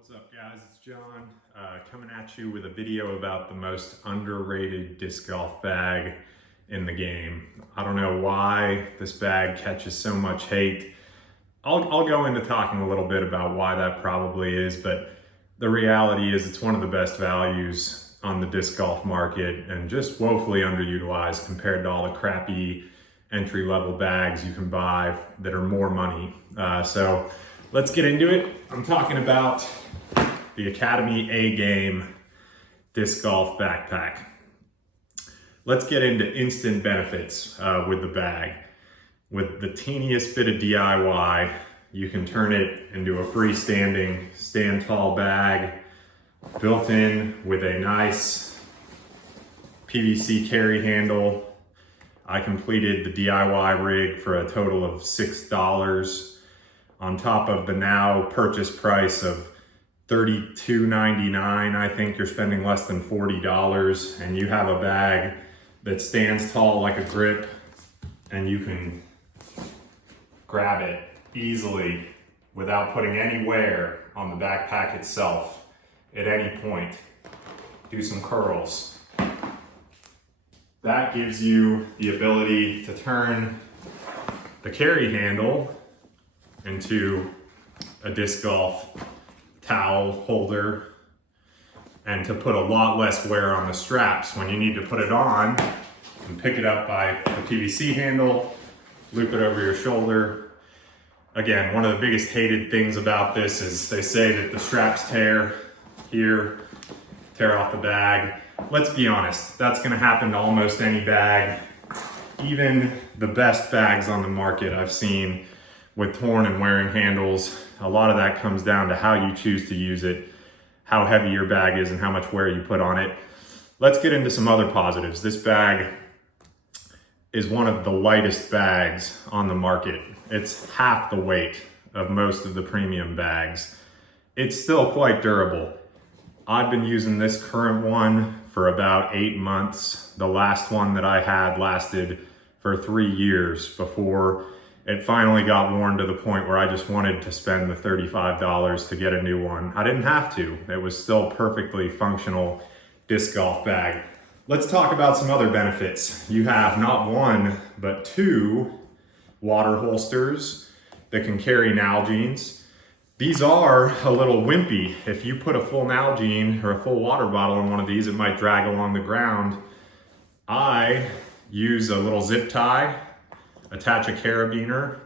What's up, guys? It's John coming at you with a video about the most underrated disc golf bag in the game. I don't know why this bag catches so much hate. I'll go into talking a little bit about why that probably is, but the reality is it's one of the best values on the disc golf market and just woefully underutilized compared to all the crappy entry-level bags you can buy that are more money. So let's get into it. I'm talking about the Academy A-Game disc golf backpack. Let's get into instant benefits with the bag. With the teeniest bit of DIY, you can turn it into a freestanding stand tall bag built in with a nice PVC carry handle. I completed the DIY rig for a total of $6 on top of the now purchase price of $32.99. I think you're spending less than $40 and you have a bag that stands tall like a grip and you can grab it easily without putting any wear on the backpack itself at any point. Do some curls. That gives you the ability to turn the carry handle into a disc golf towel holder and to put a lot less wear on the straps when you need to put it on and pick it up by the PVC handle, loop it over your shoulder. Again, one of the biggest hated things about this is they say that the straps tear off the bag. Let's be honest, that's going to happen to almost any bag. Even the best bags on the market I've seen with torn and wearing handles, a lot of that comes down to how you choose to use it, how heavy your bag is, and how much wear you put on it. Let's get into some other positives. This bag is one of the lightest bags on the market. It's half the weight of most of the premium bags. It's still quite durable. I've been using this current one for about 8 months. The last one that I had lasted for 3 years before it finally got worn to the point where I just wanted to spend the $35 to get a new one. I didn't have to. It was still perfectly functional disc golf bag. Let's talk about some other benefits. You have not one, but 2 water holsters that can carry Nalgene's. These are a little wimpy. If you put a full Nalgene or a full water bottle in one of these, it might drag along the ground. I use a little zip tie, attach a carabiner,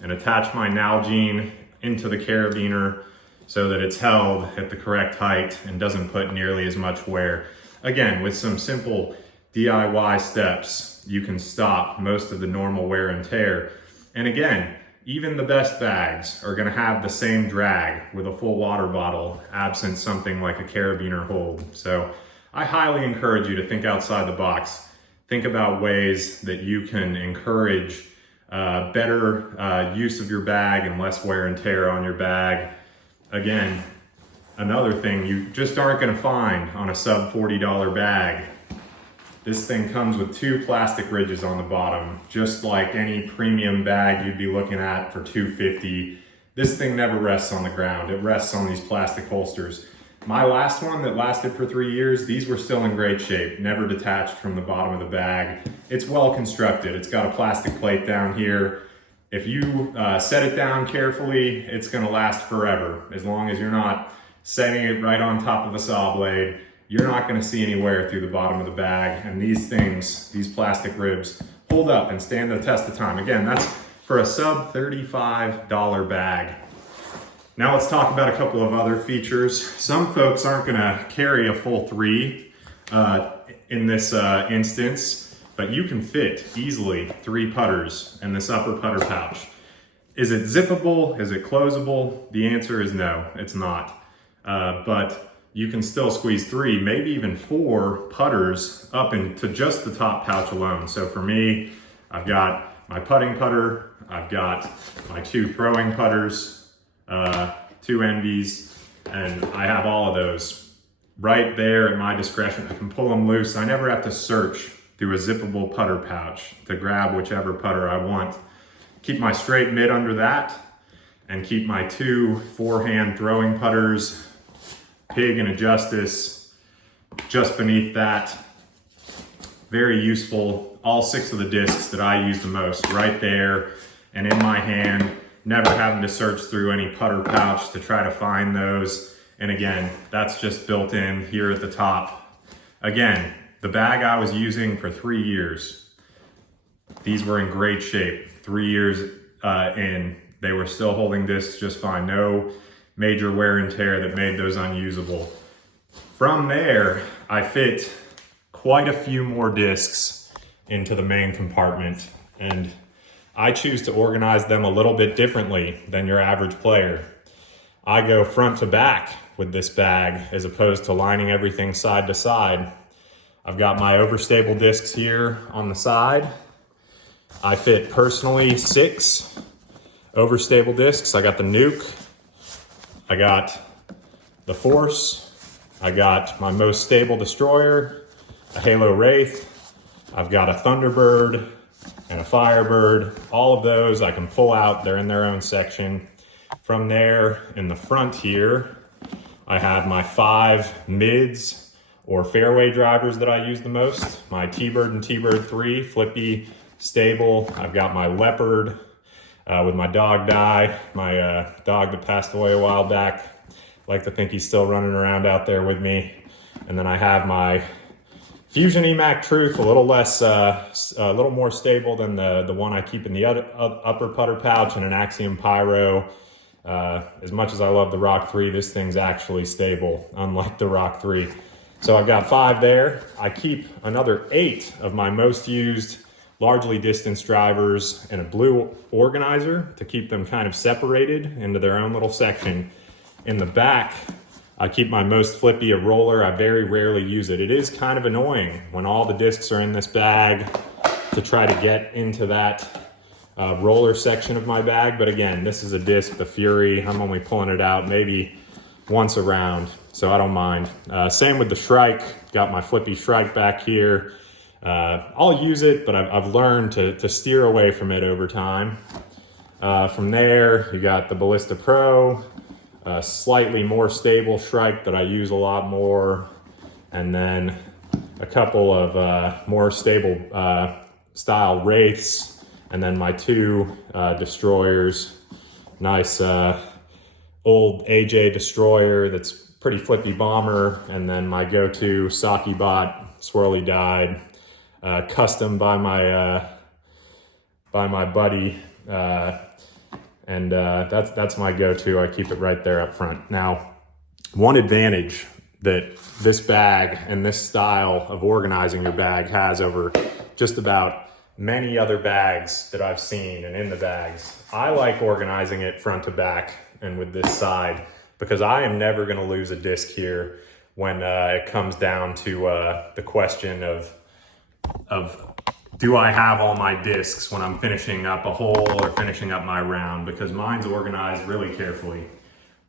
and attach my Nalgene into the carabiner so that it's held at the correct height and doesn't put nearly as much wear. Again, with some simple DIY steps, you can stop most of the normal wear and tear. And again, even the best bags are gonna have the same drag with a full water bottle, absent something like a carabiner hold. So I highly encourage you to think outside the box. Think about ways that you can encourage better use of your bag and less wear and tear on your bag. Again, another thing you just aren't gonna find on a sub $40 bag. This thing comes with 2 plastic ridges on the bottom, just like any premium bag you'd be looking at for $250. This thing never rests on the ground. It rests on these plastic holsters. My last one that lasted for 3 years, these were still in great shape, never detached from the bottom of the bag. It's well constructed. It's got a plastic plate down here. If you set it down carefully, it's gonna last forever. As long as you're not setting it right on top of a saw blade, you're not gonna see any wear through the bottom of the bag. And these things, these plastic ribs, hold up and stand the test of time. Again, that's for a sub $35 bag. Now let's talk about a couple of other features. Some folks aren't gonna carry a full 3 in this instance, but you can fit easily 3 putters in this upper putter pouch. Is it zippable? Is it closable? The answer is no, it's not. But you can still squeeze 3, maybe even 4 putters up into just the top pouch alone. So for me, I've got my putting putter, I've got my 2 throwing putters, 2 Envies, and I have all of those right there at my discretion. I can pull them loose. I never have to search through a zippable putter pouch to grab whichever putter I want. Keep my straight mid under that, and keep my 2 forehand throwing putters, Pig and a Justice, just beneath that. Very useful. All 6 of the discs that I use the most right there and in my hand, never having to search through any putter pouch to try to find those. And again, that's just built in here at the top. Again, the bag I was using for 3 years, these were in great shape. 3 years in, they were still holding discs just fine. No major wear and tear that made those unusable. From there, I fit quite a few more discs into the main compartment, and I choose to organize them a little bit differently than your average player. I go front to back with this bag as opposed to lining everything side to side. I've got my overstable discs here on the side. I fit personally 6 overstable discs. I got the Nuke, I got the Force, I got my most stable Destroyer, a Halo Wraith, I've got a Thunderbird and a Firebird. All of those I can pull out, they're in their own section. From there, in the front here, I have my 5 mids or fairway drivers that I use the most. My T-Bird and T-Bird 3, flippy, stable. I've got my Leopard with my dog Die, my dog that passed away a while back. I like to think he's still running around out there with me. And then I have my Fusion EMAC Truth, a little less, a little more stable than the one I keep in the upper putter pouch, and an Axiom Pyro. As much as I love the Rock 3, this thing's actually stable, unlike the Rock 3. So I've got 5 there. I keep another 8 of my most used, largely distance drivers and a blue organizer to keep them kind of separated into their own little section. In the back, I keep my most flippy, a roller. I very rarely use it. It is kind of annoying when all the discs are in this bag to try to get into that roller section of my bag. But again, this is a disc, the Fury. I'm only pulling it out maybe once a round, so I don't mind. Same with the Shrike. Got my flippy Shrike back here. I'll use it, but I've learned to steer away from it over time. From there, you got the Ballista Pro, a slightly more stable Shrike that I use a lot more, and then a couple of more stable style Wraiths, and then my 2 Destroyers. Nice old AJ Destroyer that's pretty flippy bomber, and then my go-to Sakibot Swirly Dyed, custom by my buddy, and that's my go-to. I keep it right there up front. Now, one advantage that this bag and this style of organizing your bag has over just about many other bags that I've seen and in the bags, I like organizing it front to back and with this side, because I am never going to lose a disc here when it comes down to the question of do I have all my discs when I'm finishing up a hole or finishing up my round, because mine's organized really carefully.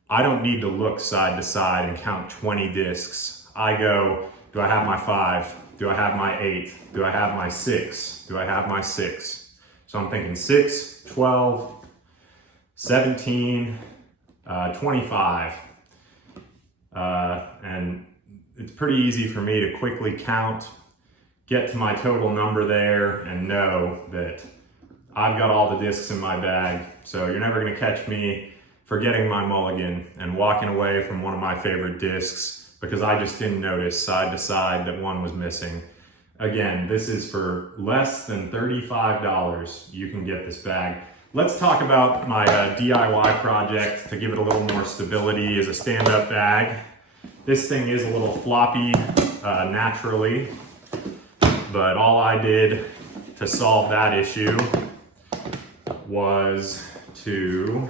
I don't need to look side to side and count 20 discs. I go, do I have my 5? Do I have my 8? Do I have my 6? Do I have my 6? So I'm thinking 6, 12, 17, 25. And it's pretty easy for me to quickly count, get to my total number there, and know that I've got all the discs in my bag. So you're never gonna catch me forgetting my mulligan and walking away from one of my favorite discs because I just didn't notice side to side that one was missing. Again, this is for less than $35. You can get this bag. Let's talk about my DIY project to give it a little more stability as a stand-up bag. This thing is a little floppy naturally, but all I did to solve that issue was to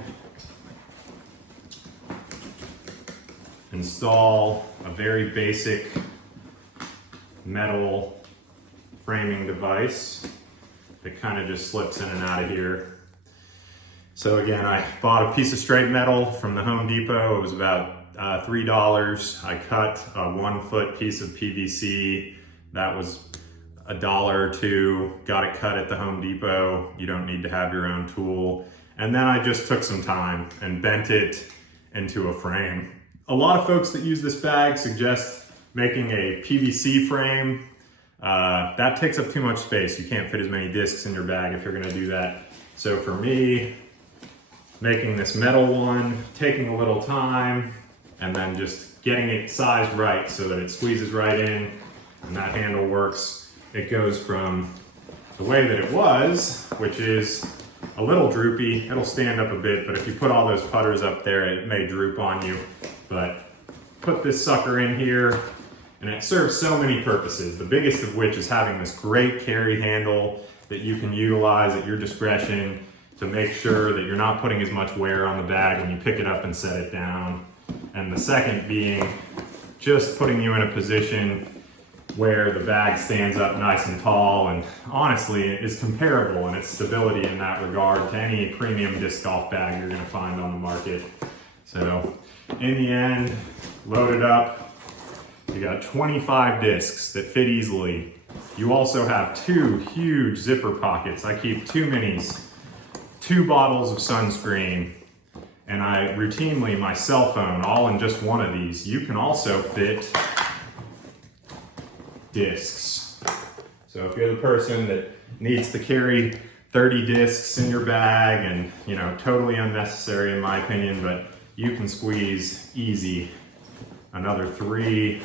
install a very basic metal framing device that kind of just slips in and out of here. So again, I bought a piece of straight metal from the Home Depot. It was about $3. I cut a 1-foot piece of PVC. That was $1 or $2. Got it cut at the Home Depot. You don't need to have your own tool. And then I just took some time and bent it into a frame. A lot of folks that use this bag suggest making a PVC frame. That takes up too much space. You can't fit as many discs in your bag if you're gonna do that. So for me, making this metal one, taking a little time, and then just getting it sized right so that it squeezes right in and that handle works. It goes from the way that it was, which is a little droopy. It'll stand up a bit, but if you put all those putters up there, it may droop on you. But put this sucker in here, and it serves so many purposes. The biggest of which is having this great carry handle that you can utilize at your discretion to make sure that you're not putting as much wear on the bag when you pick it up and set it down. And the second being just putting you in a position where the bag stands up nice and tall, and honestly is comparable in its stability in that regard to any premium disc golf bag you're gonna find on the market. So in the end, load it up. You got 25 discs that fit easily. You also have 2 huge zipper pockets. I keep 2 minis, 2 bottles of sunscreen, and I routinely, my cell phone, all in just one of these. You can also fit discs. So if you're the person that needs to carry 30 discs in your bag, and totally unnecessary in my opinion, but you can squeeze easy another 3,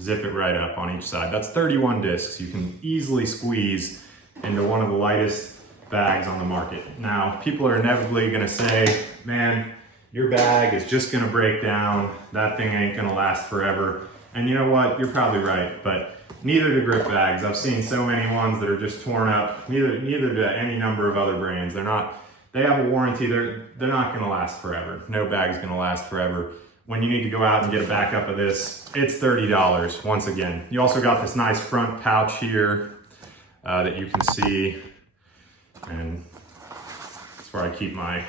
zip it right up on each side. That's 31 discs you can easily squeeze into one of the lightest bags on the market. Now, people are inevitably gonna say, man, your bag is just gonna break down. That thing ain't gonna last forever. And you know what? You're probably right, but neither do grip bags. I've seen so many ones that are just torn up. Neither do any number of other brands. They have a warranty. They're not gonna last forever. No bag's gonna last forever. When you need to go out and get a backup of this, it's $30 once again. You also got this nice front pouch here that you can see. And that's where I keep my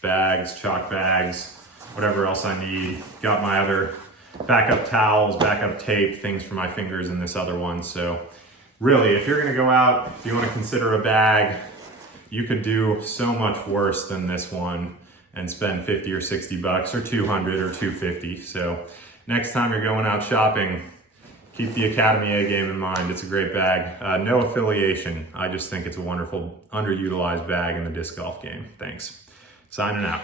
bags, chalk bags, whatever else I need. Got my other backup towels, backup tape, things for my fingers in this other one. So really, if you're gonna go out, if you wanna consider a bag, you could do so much worse than this one and spend 50 or 60 bucks or 200 or 250. So next time you're going out shopping, keep the Academy A game in mind. It's a great bag. No affiliation. I just think it's a wonderful underutilized bag in the disc golf game. Thanks. Signing out.